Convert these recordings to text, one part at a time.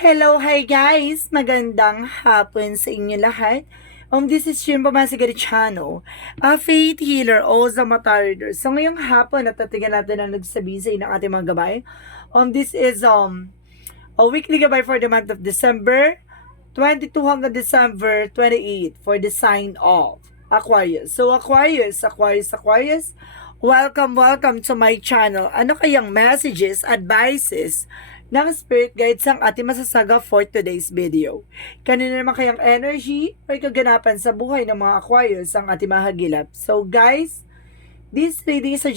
Hello, hi guys! Magandang hapon sa inyo lahat. This is Shim Pamasigari Channel, a faith healer o Zamata reader. So ngayong hapon, natatigan natin ang nagsabihin sa inyo ng ating mga gabay. This is a weekly gabay for the month of December 22 hanggang December 28 for the sign of Aquarius. So Aquarius, welcome to my channel. Ano kayang messages, advices, ng spirit guides ang ating masasaga for today's video? Kanino naman kayang energy o kaganapan sa buhay ng mga Aquarius ang ating mahagilap? So guys, this reading is a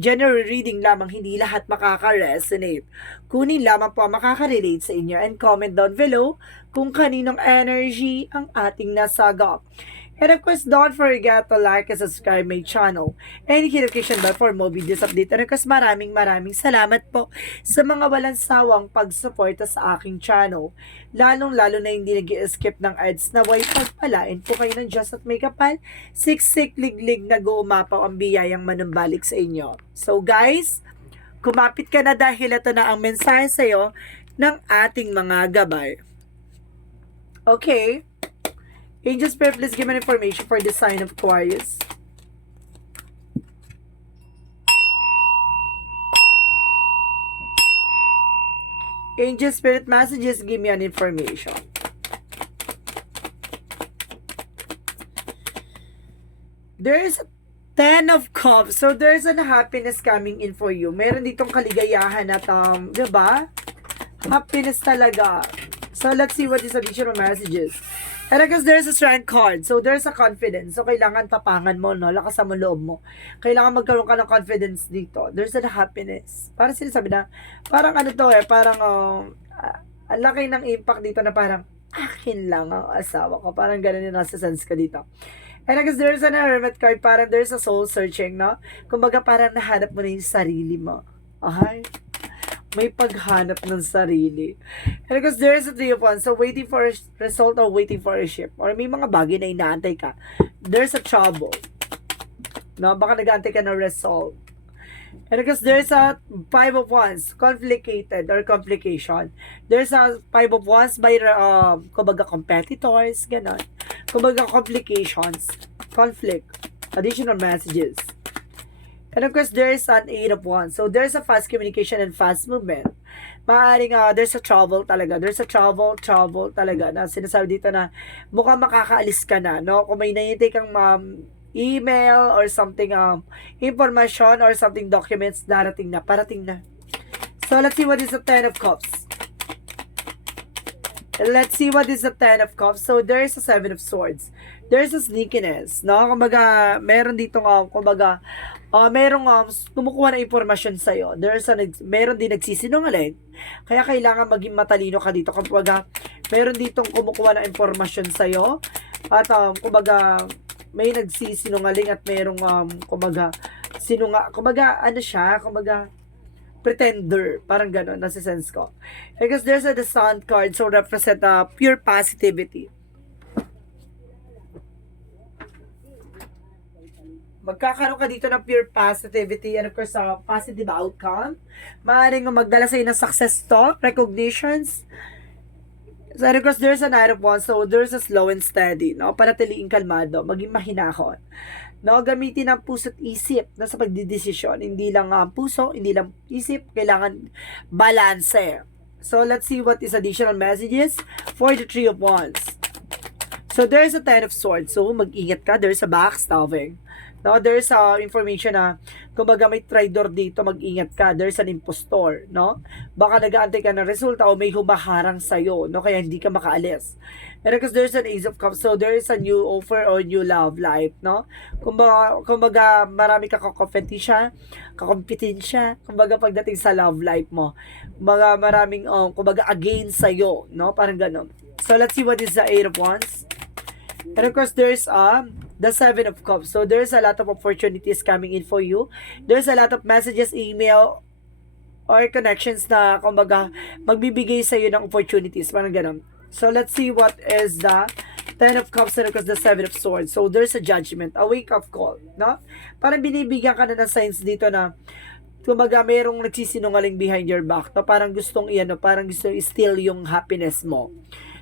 general reading lamang, hindi lahat makaka-resonate. Kunin lamang po ang makaka-relate sa inyo and comment down below kung kaninong energy ang ating nasagap. And of course, don't forget to like and subscribe my channel and hit notification bell for more videos update. And of course, maraming salamat po sa mga walang sawang pagsuporta sa aking channel. Lalong-lalo na hindi nag-skip ng ads na way pagpalain po kayo ng Diyos at may kapal. Siksik liglig na guumapaw ang biyayang manumbalik sa inyo. So guys, kumapit ka na dahil ito na ang mensahe sa iyo ng ating mga gabay. Okay. Angel Spirit, please give me information for the sign of Aquarius. Angel Spirit messages, give me an information. There is 10 of Cups. So there's an happiness coming in for you. Meron ditong kaligayahan at diba? Happiness talaga. So let's see what is additional messages. And I guess there's a strength card. So there's a confidence. So kailangan tapangan mo, no? Lakasan mo loob mo. Kailangan magkaroon ka ng confidence dito. There's a happiness. Parang sinasabi na, parang ano to parang ang laki ng impact dito na parang akin lang ang asawa ko. Parang ganun yung nasa sense ka dito. And I guess there's an hermit card. Parang there's a soul searching, no? Kumbaga parang nahanap mo na yung sarili mo. Ay, may paghanap ng sarili. And because there's a three of wands, so waiting for a result or waiting for a ship. Or may mga bagay na inaantay ka. There's a trouble. No, baka nag-aantay ka ng result. And because there's a five of wands, complicated or complication. There's a five of wands by, kumbaga competitors, ganon. Kumbaga complications, conflict, additional messages. And of course, there's an 8 of wands. So, there's a fast communication and fast movement. Maaaring there's a trouble talaga. There's a trouble talaga na sinasabi dito na mukhang makakaalis ka na, no? Kung may nahintay kang email or something, information or something, documents, darating na, parating na. So, let's see what is the 10 of cups. Let's see what is the 10 of cups. So, there's a 7 of swords. There's a sneakiness, no? Kumbaga, meron dito kumbaga, merong kumukuha ng impormasyon sa'yo. Meron din nagsisinungaling. Kaya kailangan maging matalino ka dito. Kumbaga, meron ditong kumukuha ng impormasyon sa'yo. At kumbaga, may nagsisinungaling at merong kumbaga, ano siya, kumbaga, pretender. Parang gano'n, nasa sense ko. Because there's the sun card, so represent pure positivity. Magkakaroon ka dito ng pure positivity and of course, positive outcome. Maaaring magdala sa'yo ng success to, recognitions. So, and of course, there's a 9 of wands, so there's a slow and steady, no? Panatiliing kalmado, maging mahinahon. No, gamitin ang puso at isip na sa pagdidesisyon. Hindi lang puso, hindi lang isip, kailangan balance. So, let's see what is additional messages for the 3 of wands. So, there's a 10 of swords. So, mag-ingat ka. There's a backstabbing. No, there's information na kumbaga may traitor dito, mag-ingat ka. There's an impostor, no? Baka nag-aantay ka ng resulta o may humaharang sa'yo, no? Kaya hindi ka makaalis. And because there's an Ace of Cups, so there is a new offer or new love life, no? Kumbaga marami ka kakompetensya, kumbaga pagdating sa love life mo. Kumbaga maraming, kumbaga against sa'yo, no? Parang gano'n. So, let's see what is the 8 of wands. And of course, there's the 7 of cups. So, there's a lot of opportunities coming in for you. There's a lot of messages, email, or connections na, kumbaga, magbibigay sa'yo ng opportunities. Parang ganun. So, let's see what is the 10 of cups and of course the 7 of swords. So, there's a judgment, a wake-up call, no? Parang binibigyan ka na ng signs dito na Kumbaga, merong nagsisinungaling behind your back, no? Parang gustong iyan, no? Parang gustong i-steal yung happiness mo.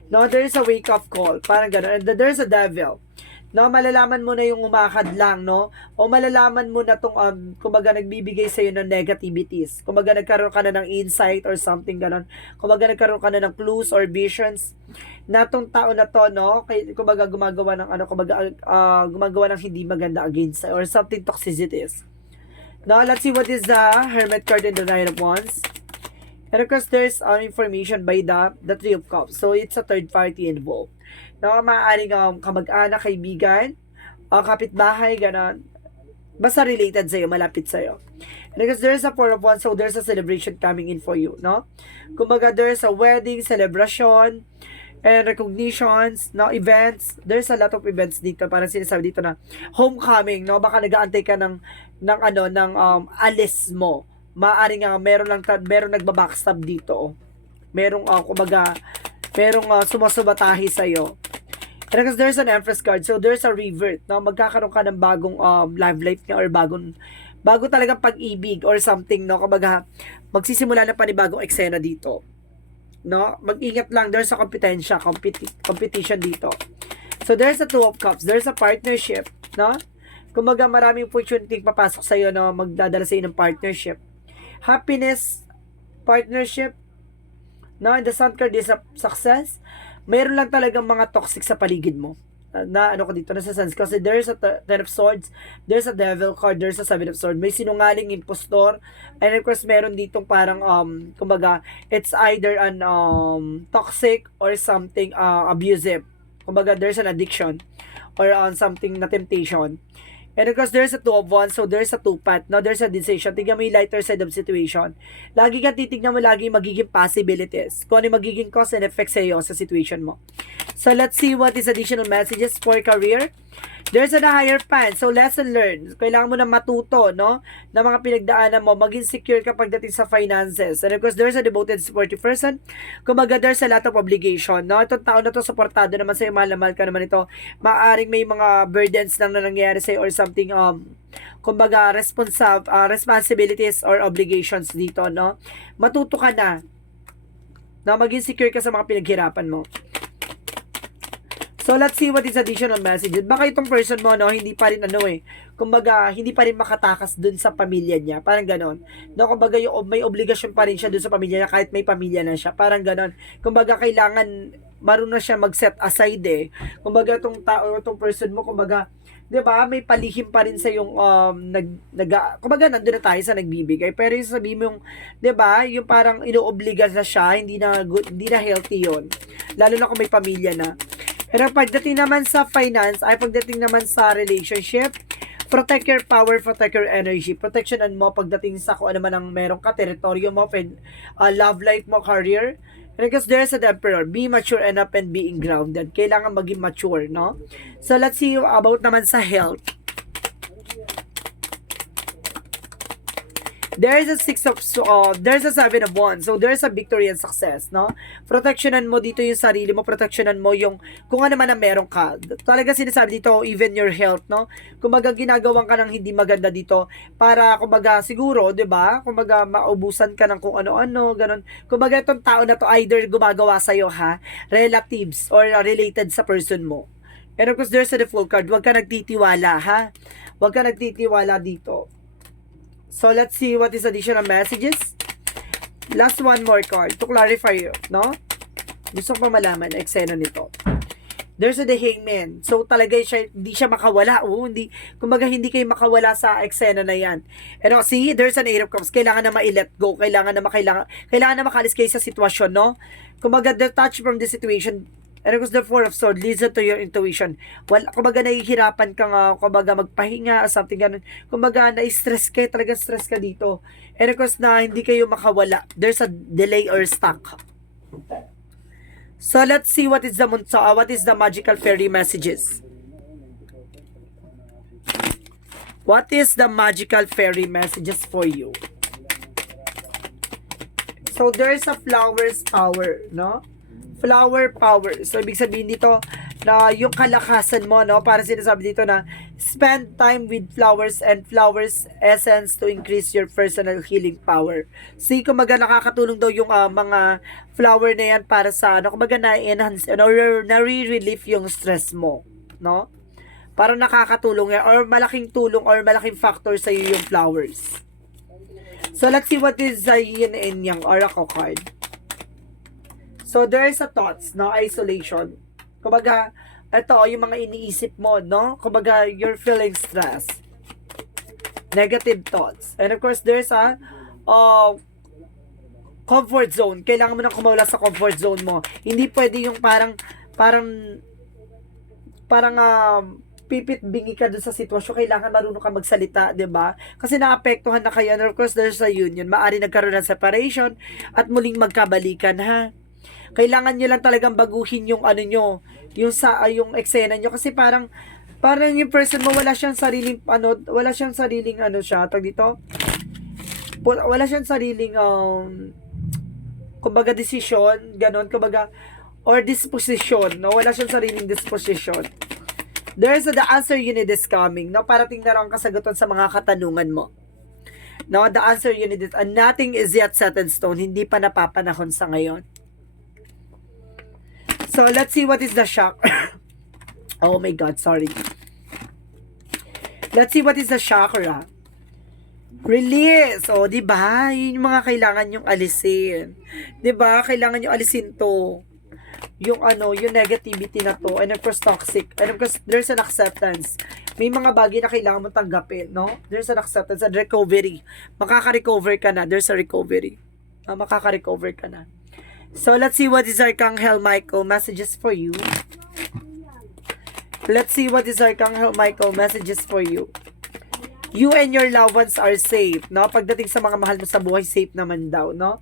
No, there's a wake-up call. Parang gano'n. And there's a devil. No, malalaman mo na yung umakad lang, no? O malalaman mo na tong, kumbaga, nagbibigay sa'yo ng negativities. Kumbaga, nagkaroon ka na ng insight or something gano'n. Kumbaga, nagkaroon ka na ng clues or visions na tong tao na to, no? Kumbaga, gumagawa ng, gumagawa ng hindi maganda against sa'yo or something toxicities. Now, let's see what is the Hermit card in the Nine of Wands. And of course, there's information by the Three of Cups. So, it's a third party involved. Now, maaaring kamag-anak, kaibigan, kapitbahay, ganon. Basta related sa'yo, malapit sa'yo. And because there's a Four of Wands, so there's a celebration coming in for you, no? Kumbaga, there's a wedding, celebration, and recognitions, no, events. There's a lot of events dito. Parang sinasabi dito na homecoming, no? Baka nag-aantay ka ng alis mo. Maaring meron nagbabackstab dito. Merong kumbaga, merong sumasubatahi sa iyo. And because there's an Empress card, so there's a revert, no? Magkakaroon ka ng bagong love life niya or bago talagang pag-ibig or something, no? Kumbaga, magsisimula na panibagong eksena dito. No? Mag-ingat lang, there's a competition dito. So there's a Two of Cups, there's a partnership, no? Kumbaga, maraming opportunity papasok sa iyo, no? Magdadala sa iyo ng partnership. Happiness, partnership, no? And the Sun card is a success. Mayroon lang talagang mga toxic sa paligid mo. Na ano ko dito, nasa sense. Kasi there's a Ten of Swords, there's a Devil card, there's a Seven of Swords. May sinungaling impostor. And of course, meron ditong parang, kumbaga, it's either an toxic or something abusive. Kumbaga, there's an addiction or on something na temptation. And of course, there's a Two of Wands, so there's a two-path. Now, there's a decision. Tignan mo yung lighter side of situation. Lagi kang titignan mo lagi magiging possibilities. Kung ano yung magiging cause and effect sa iyo sa situation mo. So, let's see what is additional messages for career. There's a higher pan. So, lesson learned. Kailangan mo na matuto, no? Na mga pinagdaanan mo. Maging secure ka pagdating sa finances. And of course, there's a devoted, supportive person. Kumaga, there's a lot of obligation, no? Itong tao na to, supportado naman sa'yo. Mahal na mahal ka naman ito. Maaring may mga burdens lang na nangyayari sa'yo or something, kumbaga, responsibilities or obligations dito, no? Matuto ka na. No? Maging secure ka sa mga pinaghirapan mo. So, let's see what is additional messages. Baka itong person mo, no, hindi pa rin kumbaga, hindi pa rin makatakas dun sa pamilya niya. Parang ganon. No, kumbaga, may obligasyon pa rin siya dun sa pamilya niya kahit may pamilya na siya. Parang ganon. Kumbaga, kailangan, marunong siya mag-set aside eh. Kumbaga, itong tao, itong person mo, kumbaga, di ba, may palihim pa rin sa yung, kumbaga, nandun na tayo sa nagbibigay. Pero yung sabihin mo yung, di ba, yung parang inuobliga na siya, hindi na healthy yon. Lalo na kung may pamilya na. Pero pagdating naman sa finance, ay pagdating naman sa relationship, protect your power, protect your energy. Protectionan mo pagdating sa kung ano man ang meron ka, teritoryo mo, love life mo, career. And because there's an emperor, be mature enough and being grounded. Kailangan maging mature, no? So, let's see about naman sa health. There's a there's a Seven of Wands. So, there's a victory and success, no? Protectionan mo dito yung sarili mo, protectionan mo yung kung ano man ang meron ka. Talaga sinasabi dito, even your health, no? Kumbaga, ginagawan ka ng hindi maganda dito para, kumbaga, siguro, di ba? Kumbaga, maubusan ka ng kung ano-ano, ganun. Kumbaga, itong tao na to either gumagawa sa'yo, ha? Relatives or related sa person mo. And of course, there's a default card. Huwag ka nagtitiwala, ha? Huwag ka nagtitiwala dito. So, let's see what is additional messages. Last one more card to clarify, no? Gusto ko pa malaman ang eksena nito. There's the Hangman. So, talaga hindi siya makawala. Hindi, kumbaga, hindi kayo makawala sa eksena na yan. And see, there's an Eight of Cups. Kailangan na ma-let go. Kailangan na makalis kayo sa sitwasyon, no? Kumbaga, detach from the situation. And of course, the Four of Swords, listen to your intuition. Kumbaga, nahihirapan ka nga, kumbaga, magpahinga, something ganun. Kumbaga, na-stress ka, talaga stress ka dito. And of course, na hindi kayo makawala. There's a delay or stuck. So, let's see what is the magical fairy messages. What is the magical fairy messages for you? So, there's a flower's power, no? Flower power. So, ibig sabihin dito na yung kalakasan mo, no? Para sinasabi dito na Spend time with flowers and flowers essence to increase your personal healing power. See, kumaga nakakatulong daw yung mga flower na yan para sa ano, kumaga na-enhance or na-relief yung stress mo, no? Para nakakatulong yan, or malaking tulong or malaking factor sa iyo yung flowers. So let's see what is the yin and yang oracle card. So there is a thoughts, no? Isolation. Kumbaga, ito yung mga iniisip mo, no? Kumbaga, you're feeling stress. Negative thoughts. And of course, there's a comfort zone. Kailangan mo nang kumawala sa comfort zone mo. Hindi pwede yung pipit bingi ka dun sa sitwasyon. Kailangan marunong ka magsalita, 'di ba? Kasi naapektuhan na kayo. And of course, there's a union. Maari nagkaroon ng separation at muling magkabalikan, ha? Kailangan nyo lang talagang baguhin yung ano nyo, yung eksena nyo, kasi parang yung person mo wala siyang sariling wala siyang sariling kumbaga desisyon, ganon, kumbaga, or disposition, no? Wala siyang sariling disposition. There's the answer you need is coming, no? Parating na raw ang kasagutan sa mga katanungan mo. No, the answer you need is, and nothing is yet set in stone, hindi pa napapanahon sa ngayon. So, let's see what is the shock. Oh my God, sorry. Let's see what is the chakra. Release. O, diba? Yun yung mga kailangan yung alisin. Diba? Kailangan yung alisin to. Yung yung negativity na to. And of course, toxic. And of course, there's an acceptance. May mga bagay na kailangan mo tanggapin, no? There's an acceptance and recovery. Makaka-recover ka na. There's a recovery. Makaka-recover ka na. So, let's see what is Archangel Michael messages for you. Let's see what is Archangel Michael messages for you. You and your loved ones are safe, no? Pagdating sa mga mahal mo sa buhay, safe naman daw, no?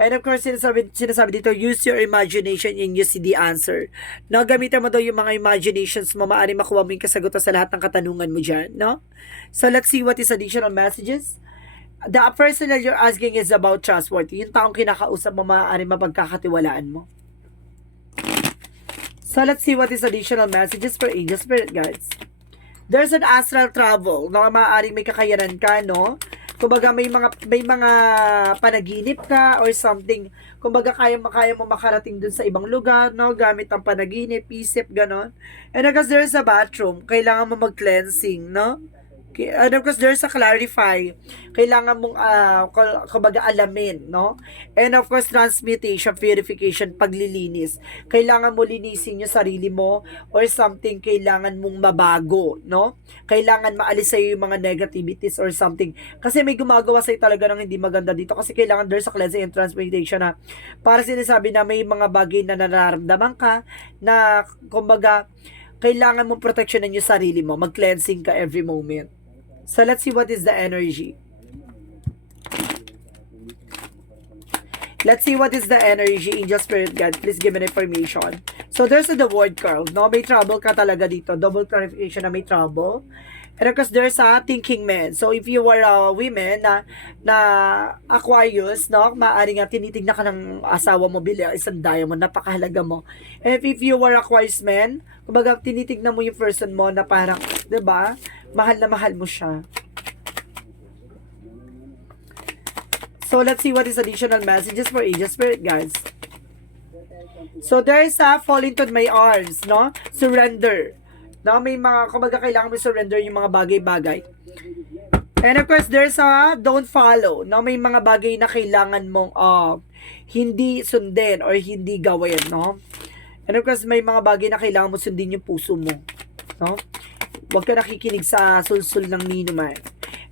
And of course, sinasabi dito, use your imagination and you see the answer. No, gamitin mo daw yung mga imaginations mo, maaari makuha mo yung kasagutan sa lahat ng katanungan mo dyan, no? So, let's see what is additional messages. The person that you're asking is about trustworthy. Yung taong kinakausap mo, maaari mapagkakatiwalaan mo. So, let's see what is additional messages for angel spirit guides. There's an astral travel, no? Maaaring may kakayanan ka, no? Kumbaga, may mga panaginip ka or something. Kumbaga, kaya mo makarating dun sa ibang lugar, no? Gamit ang panaginip, isip, ganon. And because there's a bathroom, kailangan mo mag-cleansing, no? And of course, there's a clarify. Kailangan mong, kumbaga, alamin, no? And of course, transmutation, purification, paglilinis. Kailangan mo linisin yung sarili mo or something, kailangan mong mabago, no? Kailangan maalis sa'yo yung mga negativities or something. Kasi may gumagawa sa'yo talaga ng hindi maganda dito. Kasi kailangan there's a cleansing and transmutation na para sinasabi na may mga bagay na nararamdaman ka na, kumbaga, kailangan mong proteksyonan yung sarili mo. Mag-cleansing ka every moment. So, let's see what is the energy. Let's see what is the energy. Angel Spirit God, please give me information. So, there's the word card. No, may trouble ka talaga dito. Double clarification na may trouble. And of course, there's a thinking man. So, if you were a women na Aquarius, no, maaaring nga tinitignan ka ng asawa mo, isang diamond, napakahalaga mo. And if you were Aquarius man, kumbaga, tinitignan mo yung person mo na parang, 'di ba? Mahal na mahal mo siya. So, let's see what is additional messages for angel spirit guys. So, there is a fall into my arms, no? Surrender. No, may mga, kumbaga, kailangan mo surrender yung mga bagay-bagay. And of course, there's a don't follow. No, may mga bagay na kailangan mong hindi sundin or hindi gawin, no? And of course, may mga bagay na kailangan mo sundin yung puso mo, no? Huwag ka nakikinig sa sulsul ng nino man.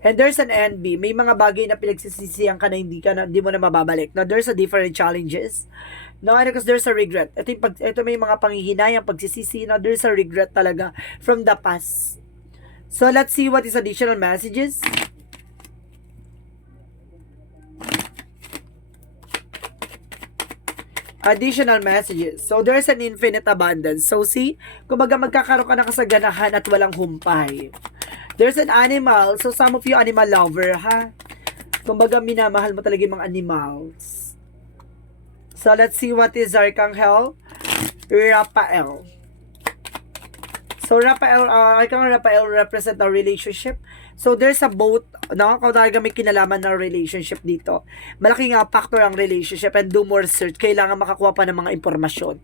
And there's an envy. May mga bagay na pinagsisisihan ka na hindi mo na mababalik. Now, there's a different challenges. No, and because there's a regret. Ito may mga panghihinayang, pagsisisi. Now, there's a regret talaga from the past. So, let's see what is additional messages. Additional messages. So, there's an infinite abundance. So, see, kumbaga magkakaroon ka ng kasaganahan at walang humpay. There's an animal. So, some of you animal lover, ha? Kumbaga, minamahal mo talaga yung mga animals. So, let's see what is Archangel Raphael. So, Raphael, Archangel Raphael represent a relationship. So, there's a both, no? Kung talaga may kinalaman ng relationship dito. Malaking factor ang relationship and do more research. Kailangan makakuha pa ng mga impormasyon.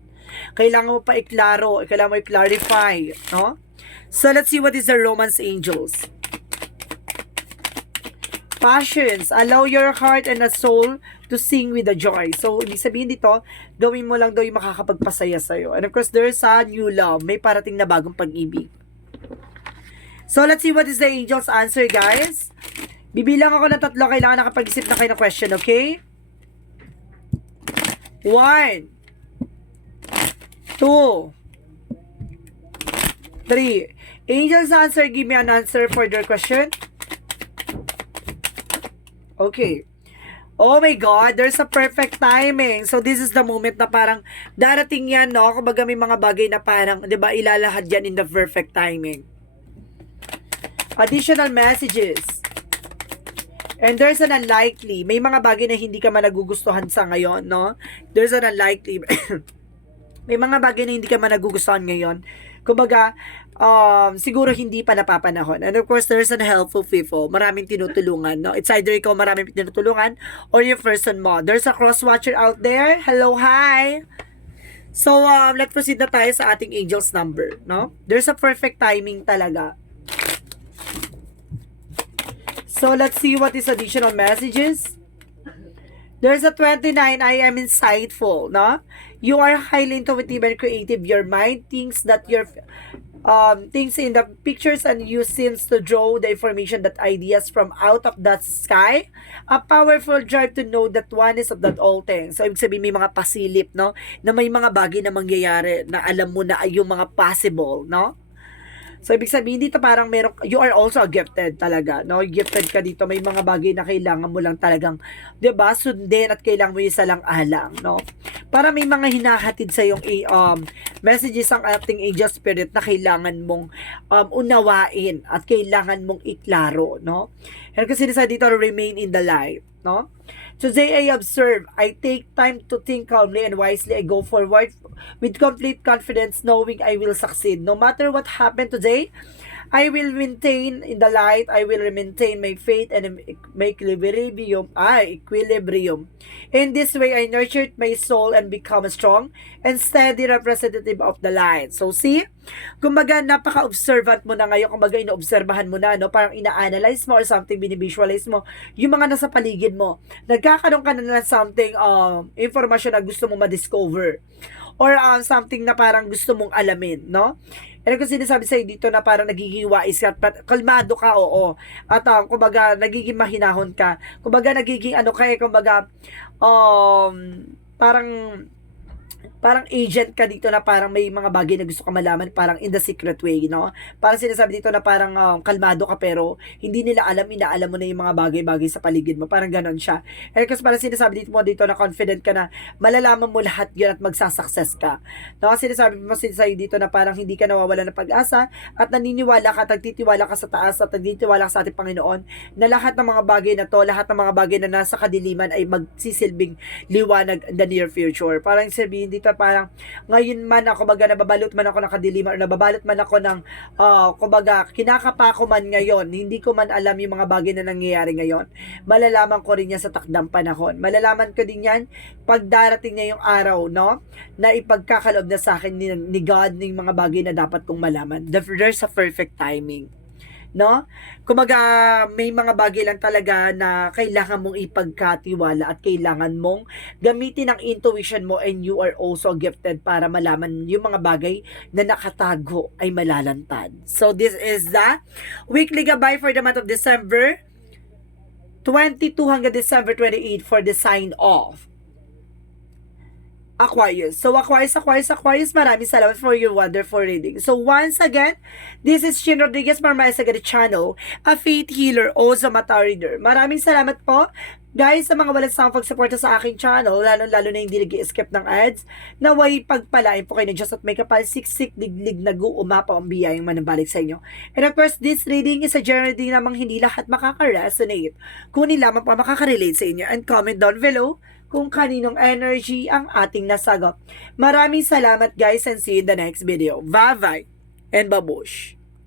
Kailangan mo pa iklaro, kailangan mo i-clarify, no? So, let's see what is the romance angels. Passions, allow your heart and a soul to sing with the joy. So, ibig sabihin dito, gawin mo lang daw yung makakapagpasaya sa'yo. And of course, there's a new love. May parating na bagong pag-ibig. So, let's see what is the angel's answer, guys. Bibilang ako ng 3. Kailangan nakapag-isip na kayo ng question, okay? 1, 2, 3. Angel's answer, give me an answer for their question. Okay. Oh my God, there's a perfect timing. So, this is the moment na parang darating yan, no? Kumbaga may mga bagay na parang, di ba, ilalahad yan in the perfect timing. Additional messages. And there's an unlikely. May mga bagay na hindi ka man nagugustuhan sa ngayon, no? There's an unlikely. May mga bagay na hindi ka man nagugustuhan ngayon. Kumbaga, siguro hindi pa napapanahon. And of course, there's an helpful people. Maraming tinutulungan, no? It's either ikaw maraming tinutulungan or your person mo. There's a cross-watcher out there. Hello, hi! So, let's proceed na tayo sa ating angel's number, no? There's a perfect timing talaga. So, let's see what is additional messages. There's a 29, I am insightful, no? You are highly intuitive and creative. Your mind thinks that your things in the pictures and you seems to draw the information that ideas from out of the sky. A powerful drive to know that one is of that all things. So, ibig sabihin may mga pasilip, no? Na may mga bagay na mangyayari na alam mo na ay yung mga possible, no? So, ibig sabihin dito parang meron, you are also gifted talaga, no? Gifted ka dito. May mga bagay na kailangan mo lang talagang, di ba, sundin at kailangan mo isa lang alang, no? Para may mga hinahatid sa yung messages ang ating angel spirit na kailangan mong unawain at kailangan mong iklaro, no? And kasi nasa dito, remain in the light, no? Today I observe, I take time to think calmly and wisely. I go forward with complete confidence knowing I will succeed. No matter what happened today, I will maintain in the light. I will maintain my faith and my equilibrium. Equilibrium. In this way, I nurtured my soul and become a strong and steady representative of the light. So, see? Kumbaga, napaka-observant mo na ngayon. Kumbaga, inoobserbahan mo na, no? Parang ina-analyze mo or something, binivisualize mo yung mga nasa paligid mo. Nagkakaroon ka na ng something, information na gusto mo ma-discover. Or something na parang gusto mong alamin, no? And kung sinasabi sa'yo dito na parang nagiging wais ka, kalmado ka, oo. At kumbaga, nagiging mahinahon ka. Kumbaga, nagiging kumbaga, parang agent ka dito na parang may mga bagay na gusto ka malaman parang in the secret way, no? Parang sinasabi dito na parang kalmado ka pero hindi nila alam, inaalam mo na yung mga bagay-bagay sa paligid mo. Parang ganon siya. And kasi parang sinasabi dito na confident ka na malalaman mo lahat yun at magsasucess ka. No? Sinasabi mo dito na parang hindi ka nawawala ng pag-asa at naniniwala ka, nagtitiwala ka sa taas at nagtitiwala ka sa ating Panginoon na lahat ng mga bagay na to, lahat ng mga bagay na nasa kadiliman ay magsisilbing liwanag in the near future. Parang sabihin dito parang ngayon man ako nababalot man ako ng kadiliman or nababalot man ako ng kinakapa ko man ngayon, hindi ko man alam yung mga bagay na nangyayari ngayon, malalaman ko rin yan sa takdang panahon. Malalaman ko din yan pag darating na yung araw, no, na ipagkakaloob na sa akin ni God ng mga bagay na dapat kong malaman. There's a perfect timing, no? Kumaga, may mga bagay lang talaga na kailangan mong ipagkatiwala at kailangan mong gamitin ang intuition mo, and you are also gifted para malaman yung mga bagay na nakatago ay malalantad. So, this is the weekly gabay for the month of December 22 hanggang December 28 for the sign of Aquarius. So, Aquarius, maraming salamat for your wonderful reading. So, once again, this is Shin Rodriguez from my Sagari channel, a faith healer o Mata reader. Maraming salamat po, guys, sa mga walang sawang pagsuporta sa aking channel, lalo na hindi nag-i-skip ng ads, naway pagpalain po kayo ng Diyos at may kapal siksik diglig nag-uumapa ang biyayang manabalik sa inyo. And of course, this reading is a general reading namang hindi lahat makaka-resonate. Kunin lamang po makaka-relate sa inyo, and comment down below kung kaninong energy ang ating nasagap. Maraming salamat, guys, and see you in the next video. Bye-bye! and babush.